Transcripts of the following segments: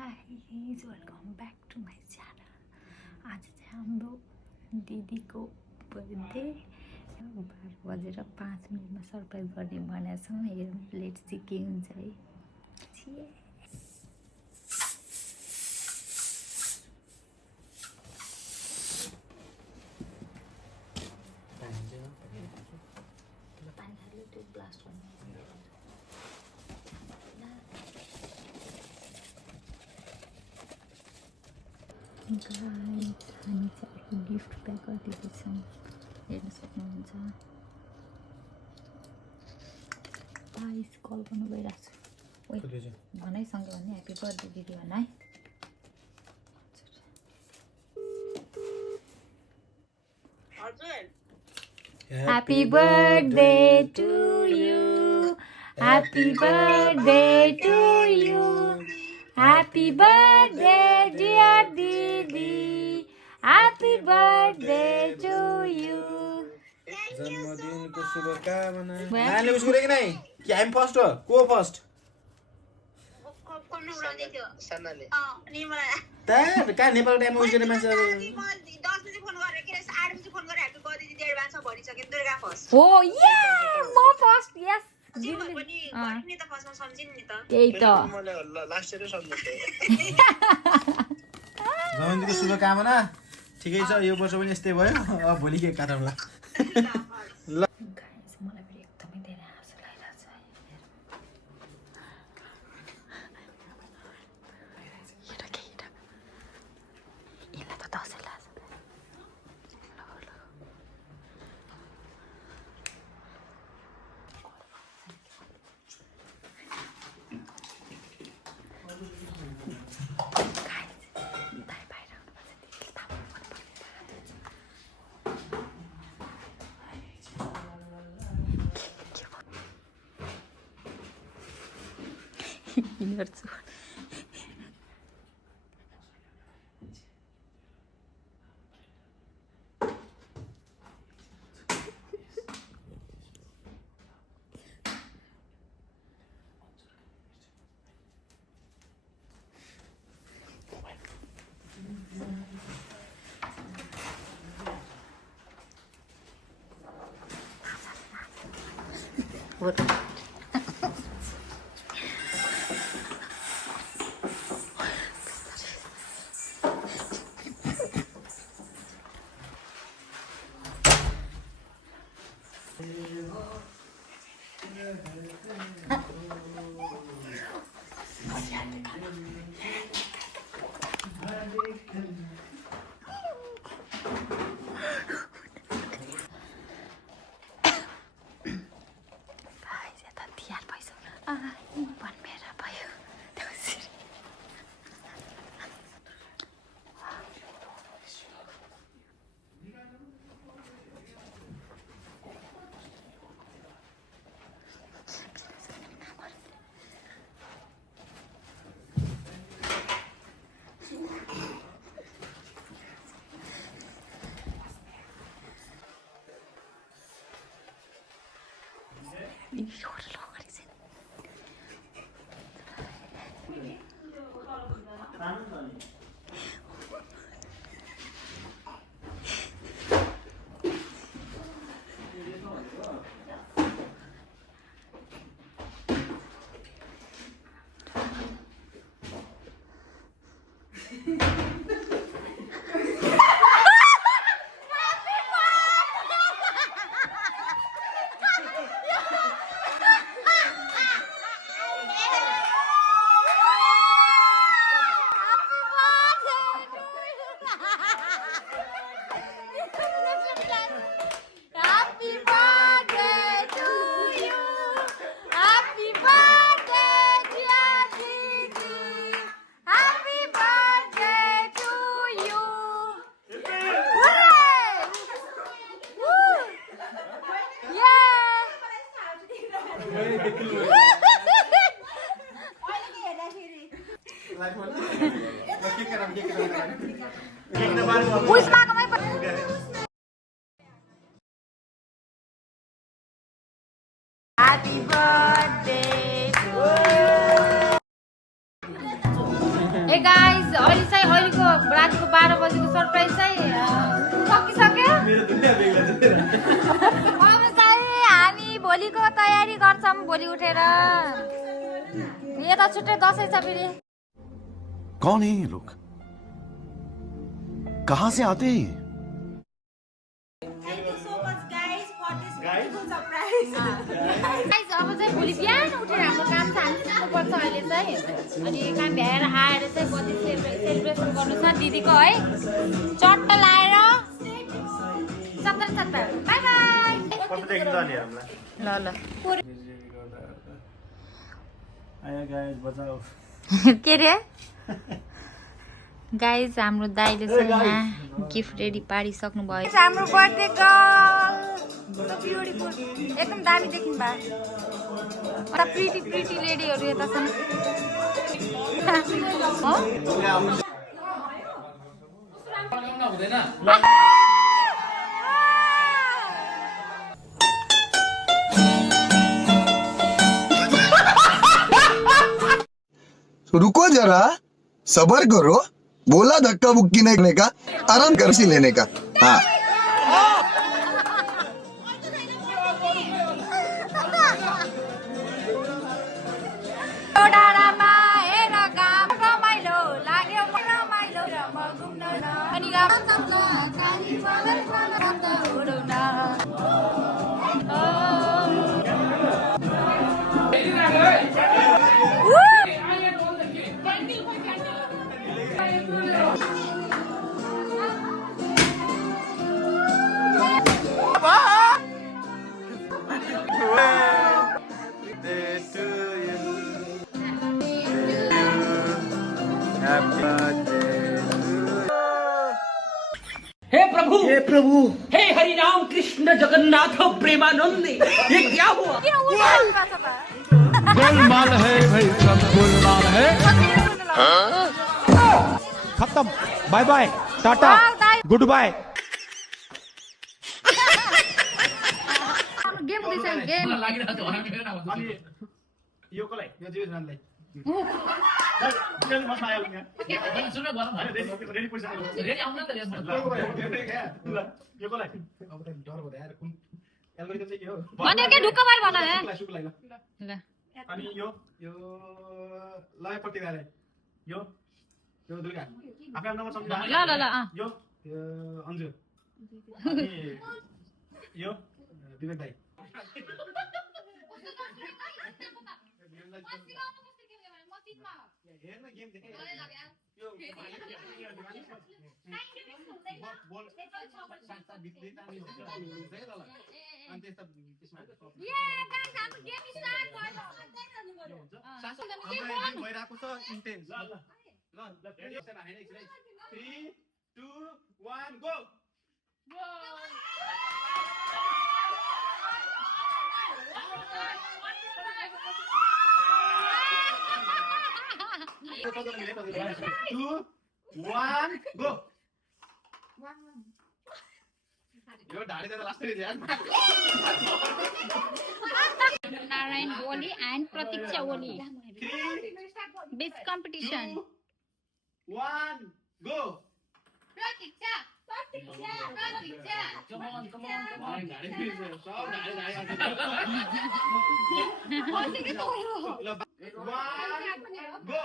Guys welcome back to my channel. आज चाहिँ हाम्रो दिदीको बर्थडे 12:05 सरप्राइज गर्ने भनेको छौँ। हेरौँ लेट्स सी के हुन्छ है। पानी हाल्यो त्यो ब्लास्ट गर्ने हामी चाहिँ अर्को गिफ्ट प्याक गरिदिँदैछौँ, हेर्न सक्नुहुन्छ। गाइस कल गर्नु गइरहेको छु। ओइ भन है सँगै भन्ने ह्याप्पी बर्थडे दिदी भन है। Happy birthday to you. Happy birthday to you. Happy birthday dear Didi. Happy birthday to you. जन्मदिनको शुभकामना। नानीले उसको कि नै कि हामी फर्स्ट हो को फर्स्ट कोन उडाउँदै थियो सन्नाले अनि मलाई त कहाँ नेपालको टाइममा उस गर्ने मान्छे 10 बजे फोन गरेर के 8 बजे फोन गरेर ह्यापी बर्थडे दिदी एडभान्समा भनिसके दुर्गा फर्स्ट हो ये म फर्स्ट यस दिदी पनि गर्ने त फर्स्टमा सम्झिनु नि त त्यही त मैले लास्ट इयर सम्झेँ जन्मदिनको शुभकामना। ठिकै छ यो वर्ष पनि यस्तै भयो। अब भोलि के काटौँला। ल गाइस मलाई पनि एकदमै धेरै आशा लागिरहेछ है। हेर के हेर यसलाई त 10 लाग्छ। गर्छु Happy birthday to you. A guys अहिलेको रातिको 12 बजेको सरप्राइज चाहिँ सकिसक्यो। अब चाहिँ हामी भोलिको तयारी गर्छौँ। भोलि उठेर यता छुट्टै दसैँ छ फेरि। कौन है ये लोग? कहाँ से आते हैं? गाइस अब चाहिँ भोलि बिहान उठेर हाम्रो काम छ, हामी सिक्नुपर्छ अहिले चाहिँ। अनि काम भ्याएर आएर चाहिँ बर्थडे सेलिब्रेसन गर्नु छ दिदीको है। चट्ट लाएर चत्तर बाई बाई। ल ल आयो गाइस बचाऊ। के रे गाइस हाम्रो दाइले चाहिँ यहाँ गिफ्ट रेडी पारिसक्नु भयो। हाम्रो बर्थडे गर्ल ब्युटिफुल एकदम दामी देखिनु भयो। प्रिटी प्रिटी लेडीहरू यता छन्। रुको जरा, सबर करो। बोला धक्का बुक्की नहीं करने का, आराम कर सी लेने का। हाँ हे प्रभु हे हरि राम कृष्ण जगन्नाथ प्रेमानंद, ये क्या हुआ? गोलमाल है भाई, सब गोलमाल है। खत्म, bye bye, tata, good bye. Game हुँदैछ गेम। यो कसलाई? यो जिउ जानलाई। भनेकै ढुक्क मार भन हे। ल अनि यो लयपट्टि गरे। यो दुर्गा आफ्नो नम्बर सम्झिनु। ल ल ल यो अन्जु। अनि यो विवेक दाइ। हेर्न गेम देखे। यो बोल सात बित्दै तानी हुन्छ ल। अनि त्यसमा ये गाइस हाम्रो गेम स्टार्ट भयो। सासो भइराको छ इन्टेन्स। ल रेडी छ ना हैन? 3 2 1 गो। Two, one, go. यो ढाडी त लास्ट रे यार। नारायण ओली एन्ड प्रतीक्षा ओली बेस्ट कम्पिटिसन। 2 1 गो। प्रतीक्षा Come on. Sub Dhadhi go.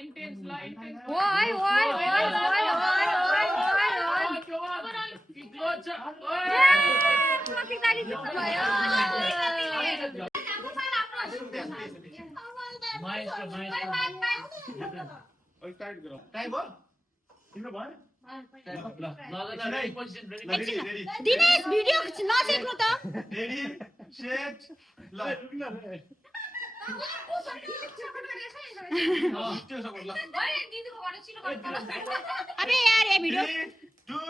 intense line. ओइ प्रतिक्षाले जित्नु भयो। ओइ स्टार्ट गरौ। टाइम हो? तिम्रो भयो? रेडी। दिनेश भिडियो नछेक्नु त। रेडी सेट ल। अबे यार ये भिडियो 3 2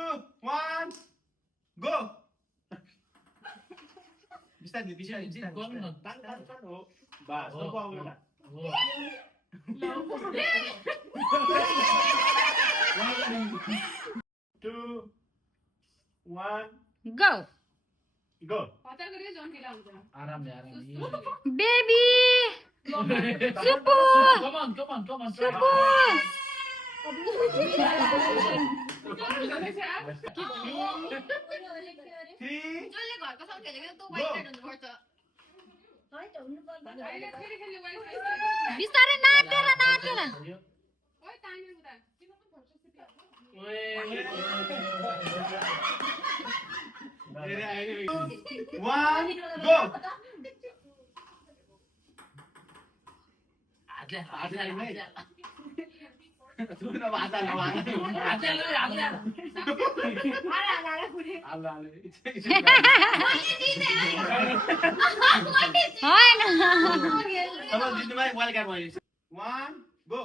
1 गो। बिस्तारै गर्नु न। तान हो बस हो पाउला। 2 1 गो गो। आराम बेबी सुपु सुपु बिस्तारै नाचेर One, go. One, go.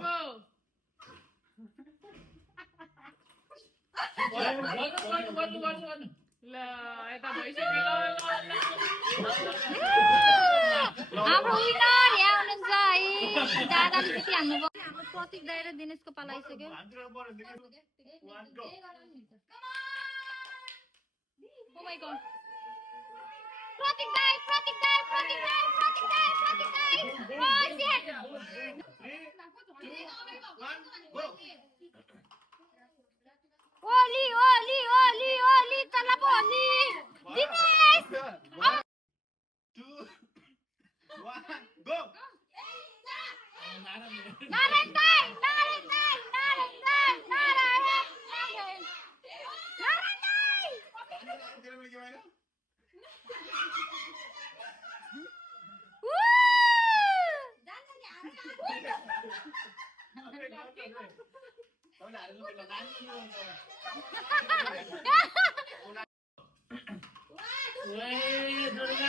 हाम्रो विनर यहाँ हुनुहुन्छ है दादाले त्यति हान्नुभयो हाम्रो प्रतीक दाइ र दिनेशको पाला आइसक्यो Oh my god प्रतीक दाइ प्रतीक दाइ प्रतीक दाइ प्रतीक दाइ प्रतीक दाइ oh shit ओली ओली ओली ओली चला ओली दिनेश 2, 1, go. नारायण दाइ नारायण दाइ नारायण दाइ नारायण नारायण दाइ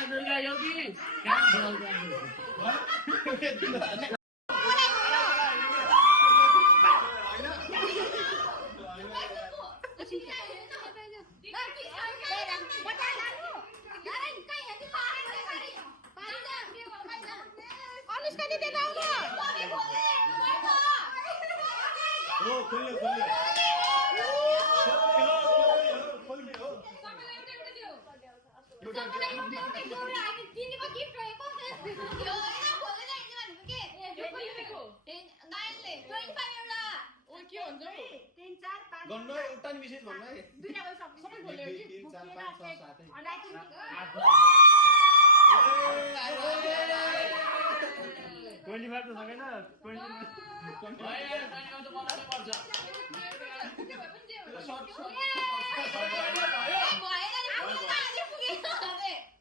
दुर्गा योगी गन्नु एउटा नि विशेष भन्नु है सबै बोल्यो कि 3 4 5 6 7 25 त सकेन 20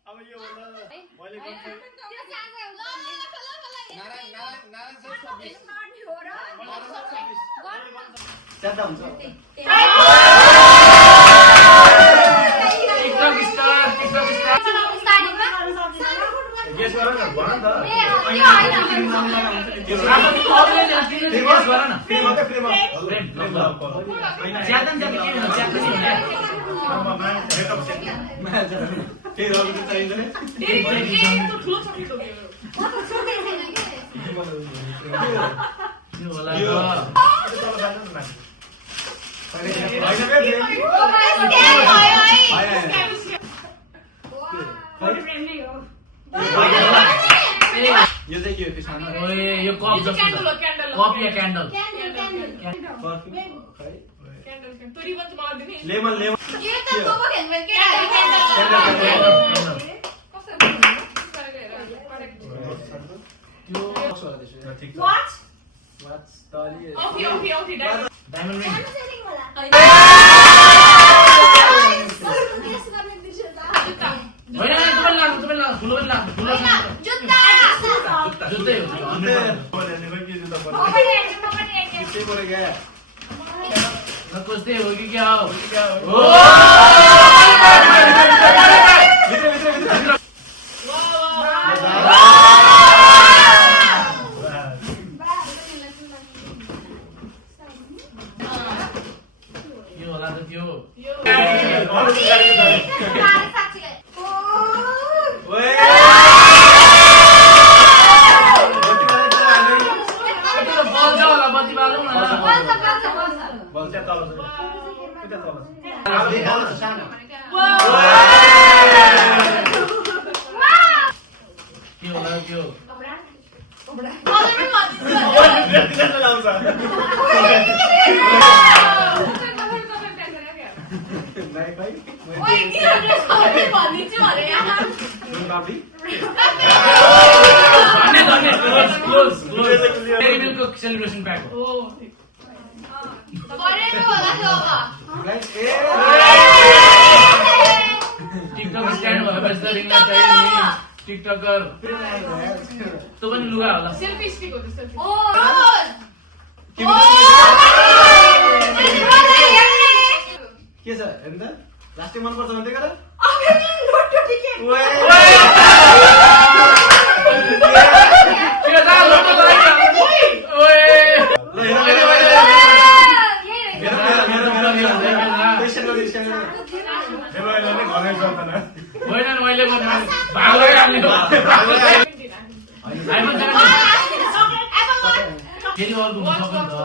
अब यो भन्दा मैले गर्छु नारायण सर 26 ज्यादा हुन्छ गेस गर न भन त यो चाहिँ के हो सानो यो कप जस्तो कप या candle lemon lemon diamond ring कुछ होगी क्या यो होला त त्यो सेलिब्रेसन प्याक हो टिकटक स्ट्यान्ड भएपछि त रिङलाई चाहियो नि टिकटकर त्यो पनि लुगा होला सेल्फी स्टिक हो त्यस्तो के छ हेर्नु त लास्टै मन पर्छ भन्दै गर होइन मैले भाग लगाइहाल्ने फेरि अर्को हुन सक्छ नि त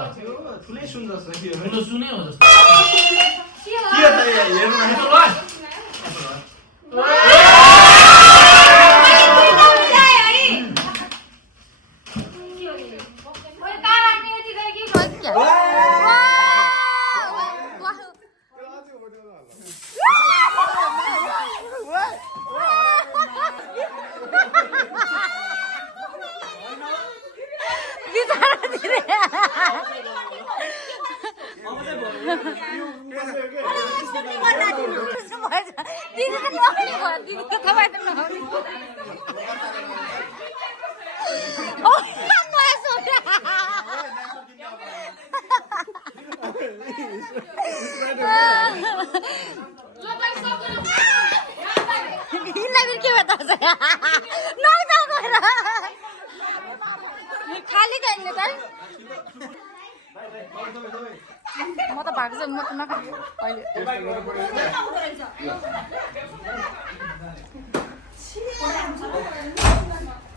ठुलै सुन्दर छ के हो ठुलो सुनै हो जस्तो के त हेर्नु खाली खाइने त म त भाग्छु म त नखान्छु अहिले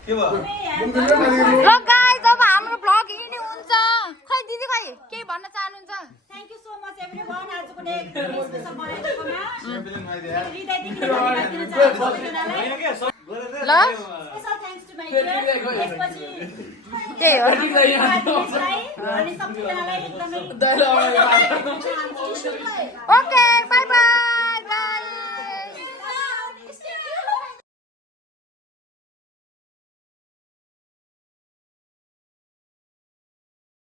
ल गाइस अब हाम्रो भ्लग यही हुन्छ खै दिदी खै के भन्न चाहनुहुन्छ thank you so much everyone आजको डे एकदमै स्पेशल बनाइदिएकोमा हृदयदेखि ल special thanks to my dear त्यसपछि त्यही हो अनि सबैजनालाई एकदमै ओके